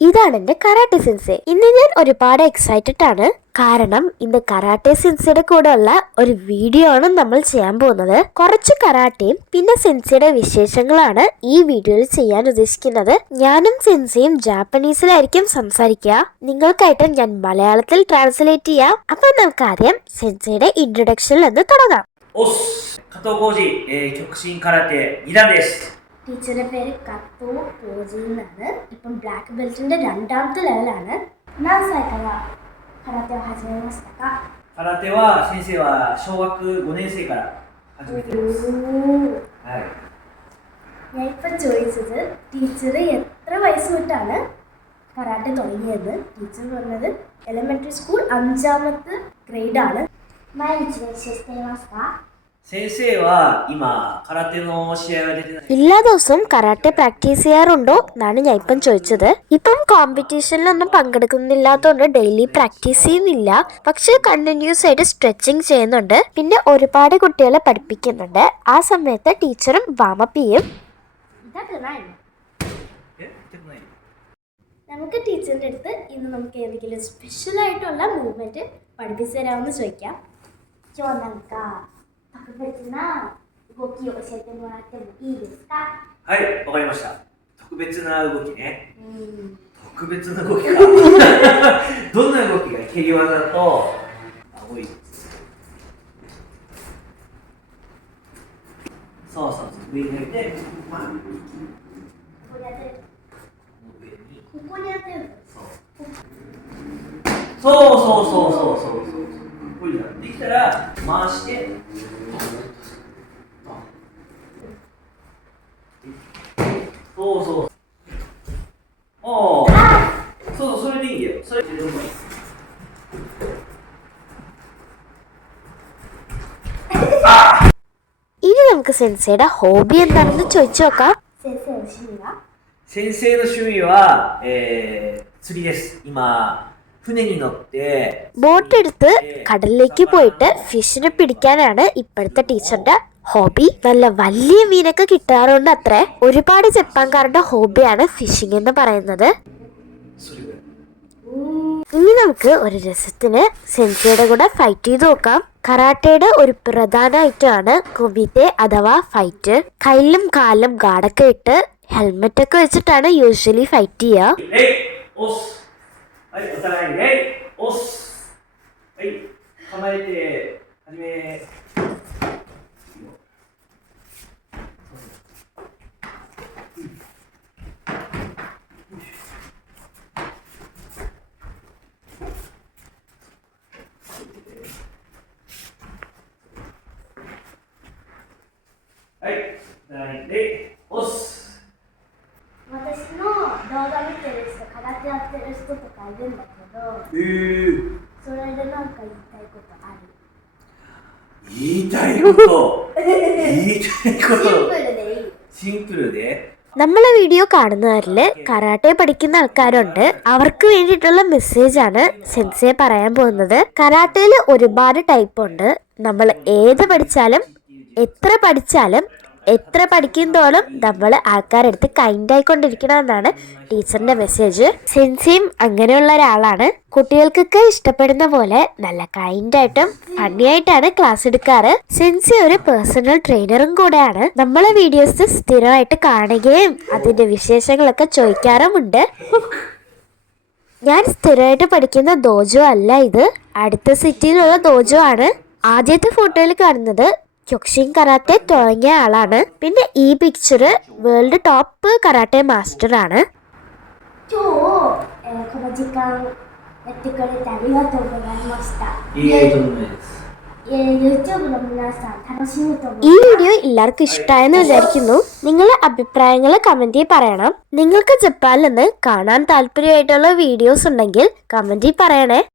ഇതാണ് എന്റെ karate sensei ഇന്ന് ഞാൻ ഒരുപാട് എക്സൈറ്റഡ് ആണ് കാരണം ഇന്ന് കരാട്ടെ സെൻസയുടെ കൂടെ ഉള്ള ഒരു വീഡിയോ ആണ് നമ്മൾ ചെയ്യാൻ പോകുന്നത് കുറച്ച് കരാട്ടയും പിന്നെ സെൻസയുടെ വിശേഷങ്ങളാണ് ഈ വീഡിയോയിൽ ചെയ്യാൻ ഉദ്ദേശിക്കുന്നത് ഞാനും സെൻസയും ജാപ്പനീസിലായിരിക്കും സംസാരിക്കുക നിങ്ങൾക്കായിട്ട് ഞാൻ മലയാളത്തിൽ ട്രാൻസ്ലേറ്റ് ചെയ്യാം അപ്പൊ നമുക്ക് ആദ്യം സെൻസയുടെ ഇൻട്രൊഡക്ഷനിൽ നിന്ന് തുടങ്ങാം おっす加藤浩二、えー、極真空手2段です ടീച്ചറുടെ പേര് കത്തോ പോജി എന്നാണ് ഇപ്പം ബ്ലാക്ക് ബെൽറ്റിന്റെ രണ്ടാമത്തെ ലെവലാണ് 何歳から空手を始めましたか空手は先生は小学5年生から始めてますはい ഞാൻ ഇപ്പം ചോദിച്ചത് ടീച്ചർ എത്ര വയസ്സ് തൊട്ടാണ് കരാട്ടെ തുടങ്ങിയത് ടീച്ചർ പറഞ്ഞത് എലിമെന്ററി സ്കൂൾ അഞ്ചാമത്തെ ഗ്രേഡ് ആണ് 毎 എല്ലാ ദിവസവും കരാട്ടെ പ്രാക്ടീസ് ചെയ്യാറുണ്ടോ എന്നാണ് ഞാൻ ഇപ്പം ചോദിച്ചത്. ഇപ്പം കോമ്പറ്റീഷനിലൊന്നും പങ്കെടുക്കുന്നില്ലാത്തതുകൊണ്ട് ഡെയിലി പ്രാക്ടീസ് ചെയ്യുന്നില്ല. പക്ഷെ കണ്ടിന്യൂസ് ആയിട്ട് സ്ട്രെച്ചിങ് ചെയ്യുന്നുണ്ട്. പിന്നെ ഒരുപാട് കുട്ടികളെ പഠിപ്പിക്കുന്നുണ്ട്. ആ സമയത്ത് ടീച്ചറും വാമപ്പ് ചെയ്യും നമുക്ക് ടീച്ചറിന്റെ അടുത്ത് ഇന്ന് നമുക്ക് ഏതെങ്കിലും സ്പെഷ്യലായിട്ടുള്ള മൂവ്മെന്റ് പഠിപ്പിച്ചു തരാമെന്ന് ചോദിക്കാം. ചുവന്നൽക്കാം 特別な動きを教えてもらってもいいですか？はいわかりました。特別な動きね。うん特別な動きか。どんな動きが蹴り技とい。そうそうそう上にてまあここでやってる。ここにやってる。のそう。そうそうそうそうそうら回してそうそうああそうそれでいいんだよそれでどうもいい ഇനി നമുക്ക് സെൻസയുടെ ഹോബി എന്താണെന്ന് ചോദിച്ചു നോക്കാം 先生の趣味は先生の趣味は、えー、釣りです今 ബോട്ട് എടുത്ത് കടലിലേക്ക് പോയിട്ട് ഫിഷിനെ പിടിക്കാനാണ് ഇപ്പോഴത്തെ ടീച്ചറിന്റെ ഹോബി. നല്ല വലിയ മീനൊക്കെ കിട്ടാറുണ്ട് അത്രേ. ഒരുപാട് ജപ്പാൻകാരുടെ ഹോബിയാണ് ഫിഷിംഗ് എന്ന് പറയുന്നത്. ഇനി നമുക്ക് ഒരു രസത്തിന് സെൻസിയുടെ കൂടെ ഫൈറ്റ് ചെയ്ത് നോക്കാം. കറാട്ടയുടെ ഒരു പ്രധാന ആണ് കൊബിത്തെ അഥവാ ഫൈറ്റ് കയ്യിലും കാലും ഗാർഡൊക്കെ ഇട്ട് ഹെൽമെറ്റ് ഒക്കെ വെച്ചിട്ടാണ് യൂഷ്വലി ഫൈറ്റ് ചെയ്യുക はい。お互い。にえい。押すはい。構えて始めはい。お互い。にで押すかいるんだけどえーそれでなんか言いたいことある言いたいこと言いたいこシンプとルでいいシンプルで നമ്മളെ വീഡിയോ കാണുന്നവരില് കരാട്ടെ പഠിക്കുന്ന ആൾക്കാരുണ്ട് അവർക്ക് വേണ്ടിയിട്ടുള്ള മെസ്സേജ് ആണ് സെൻസെ പറയാൻ പോകുന്നത് കരാട്ടയിൽ ഒരുപാട് ടൈപ്പ് ഉണ്ട് നമ്മൾ ഏത് പഠിച്ചാലും എത്ര പഠിച്ചാലും എത്ര പഠിക്കുന്തോളം നമ്മൾ ആൾക്കാരെടുത്ത് എന്നാണ് ടീച്ചറിന്റെ മെസ്സേജ് സെൻസിയും അങ്ങനെയുള്ള ഒരാളാണ്. കുട്ടികൾക്കൊക്കെ ഇഷ്ടപ്പെടുന്ന പോലെ നല്ല കൈൻഡായിട്ടും ആയിട്ടും ഫണ്ണി ക്ലാസ് എടുക്കാറ്. സെൻസി ഒരു പേഴ്സണൽ ട്രെയിനറും കൂടെയാണ്. നമ്മളെ വീഡിയോസ് സ്ഥിരമായിട്ട് കാണുകയും അതിന്റെ വിശേഷങ്ങളൊക്കെ ചോദിക്കാറുമുണ്ട്. ഞാൻ സ്ഥിരമായിട്ട് പഠിക്കുന്ന ദോജോ അല്ല ഇത്. അടുത്ത സിറ്റിയിലുള്ള ദോജോ ആണ്. ആദ്യത്തെ ഫോട്ടോയിൽ കാണുന്നത് ക്യൊക്ഷിൻ കരാട്ടെ തുടങ്ങിയ ആളാണ്. പിന്നെ ഈ picture world top karate master ആണ്. ഈ വീഡിയോ എല്ലാവർക്കും ഇഷ്ടമായെന്ന് വിചാരിക്കുന്നു. നിങ്ങളുടെ അഭിപ്രായങ്ങൾ കമന്റിൽ പറയണം. നിങ്ങൾക്ക് ജപ്പാനിൽ നിന്ന് കാണാൻ താല്പര്യമായിട്ടുള്ള വീഡിയോസ് ഉണ്ടെങ്കിൽ കമന്റിൽ പറയണേ.